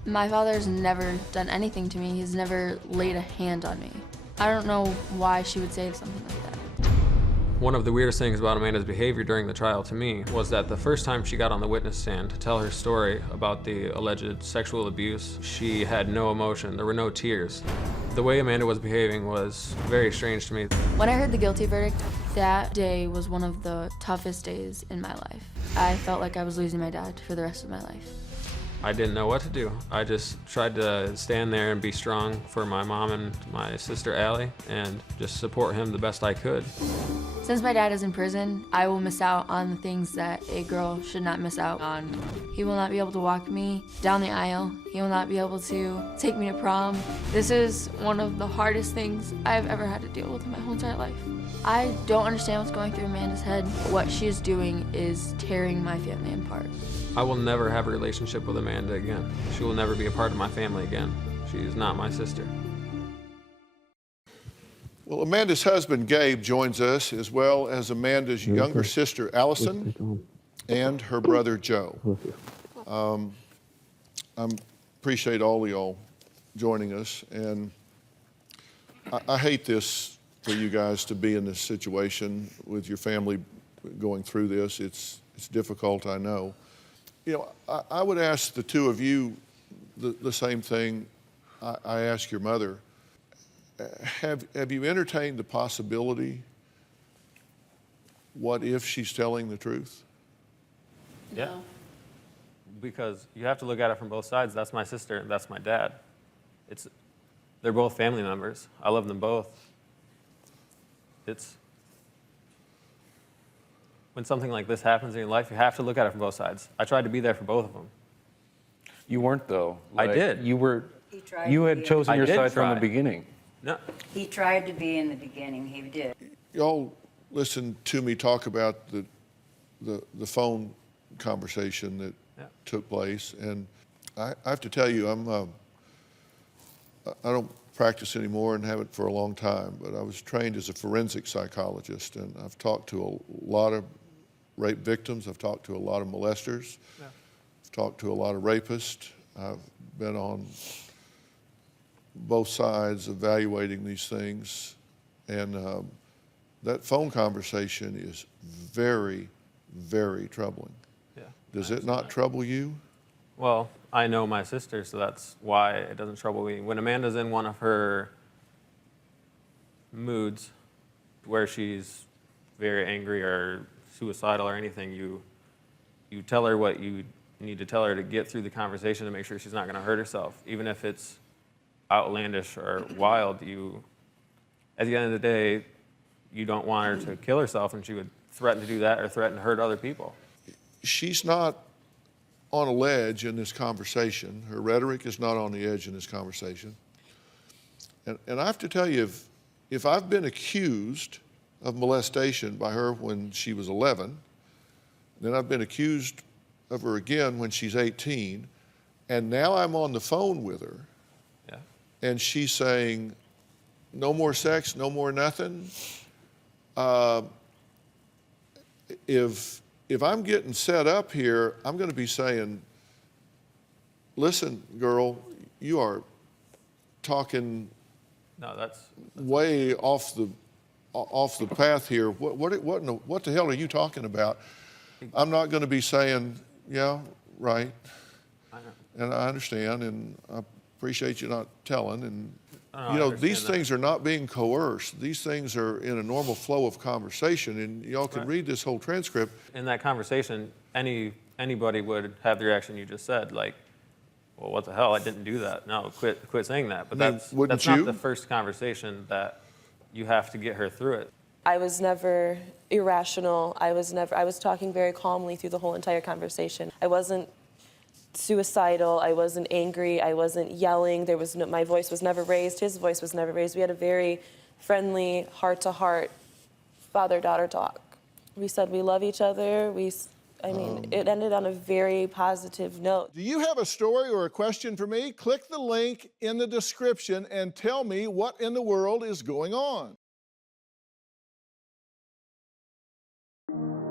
My father's never done anything to me. He's never laid a hand on me. I don't know why she would say something like that. One of the weirdest things about Amanda's behavior during the trial to me was that the first time she got on the witness stand to tell her story about the alleged sexual abuse, she had no emotion. There were no tears. The way Amanda was behaving was very strange to me. When I heard the guilty verdict, that day was one of the toughest days in my life. I felt like I was losing my dad for the rest of my life. I didn't know what to do. I just tried to stand there and be strong for my mom and my sister Allie and just support him the best I could. Since my dad is in prison, I will miss out on the things that a girl should not miss out on. He will not be able to walk me down the aisle. He will not be able to take me to prom. This is one of the hardest things I've ever had to deal with in my whole entire life. I don't understand what's going through Amanda's head. What she is doing is tearing my family apart. I will never have a relationship with Amanda again. She will never be a part of my family again. She is not my sister. Well, Amanda's husband, Gabe, joins us, as well as Amanda's younger sister, Allison, and her brother, Joe. I appreciate all of y'all joining us, and I hate this for you guys to be in this situation with your family going through this. It's difficult, I know. You know, I would ask the two of you the same thing I asked your mother. Have you entertained the possibility, what if she's telling the truth? Yeah. No. Because you have to look at it from both sides. That's my sister and that's my dad. They're both family members. I love them both. When something like this happens in your life, you have to look at it from both sides. I tried to be there for both of them. You weren't, though. I did. You had chosen your side from the beginning. No. He tried to be in the beginning. He did. Y'all listened to me talk about the phone conversation that took place, and I have to tell you, I don't practice anymore and haven't for a long time, but I was trained as a forensic psychologist, and I've talked to a lot of rape victims. I've talked to a lot of molesters. Yeah. I've talked to a lot of rapists. I've been on both sides evaluating these things, and that phone conversation is very, very troubling. Yeah. Does it not trouble you? Well, I know my sister, so that's why it doesn't trouble me. When Amanda's in one of her moods where she's very angry or suicidal or anything, you tell her what you need to tell her to get through the conversation to make sure she's not going to hurt herself. Even if it's outlandish or wild, at the end of the day, you don't want her to kill herself, and she would threaten to do that or threaten to hurt other people. She's not on a ledge in this conversation. Her rhetoric is not on the edge in this conversation. And I have to tell you, if I've been accused of molestation by her when she was 11, then I've been accused of her again when she's 18, and now I'm on the phone with her, and she's saying, no more sex, no more nothing. If I'm getting set up here, I'm going to be saying, listen, girl, you are talking way off the path here. What the hell are you talking about? I'm not going to be saying, yeah, right. I know. And I understand, and I appreciate you not telling. And you know, these things are not being coerced. These things are in a normal flow of conversation, and y'all can read this whole transcript. In that conversation, anybody would have the reaction you just said, like, well, what the hell, I didn't do that. No, quit saying that. But that's not the first conversation that you have to get her through it. I was never irrational. I was talking very calmly through the whole entire conversation. I wasn't suicidal, I wasn't angry, I wasn't yelling, my voice was never raised, his voice was never raised. We had a very friendly, heart-to-heart, father-daughter talk. We said we love each other, it ended on a very positive note. Do you have a story or a question for me? Click the link in the description and tell me what in the world is going on.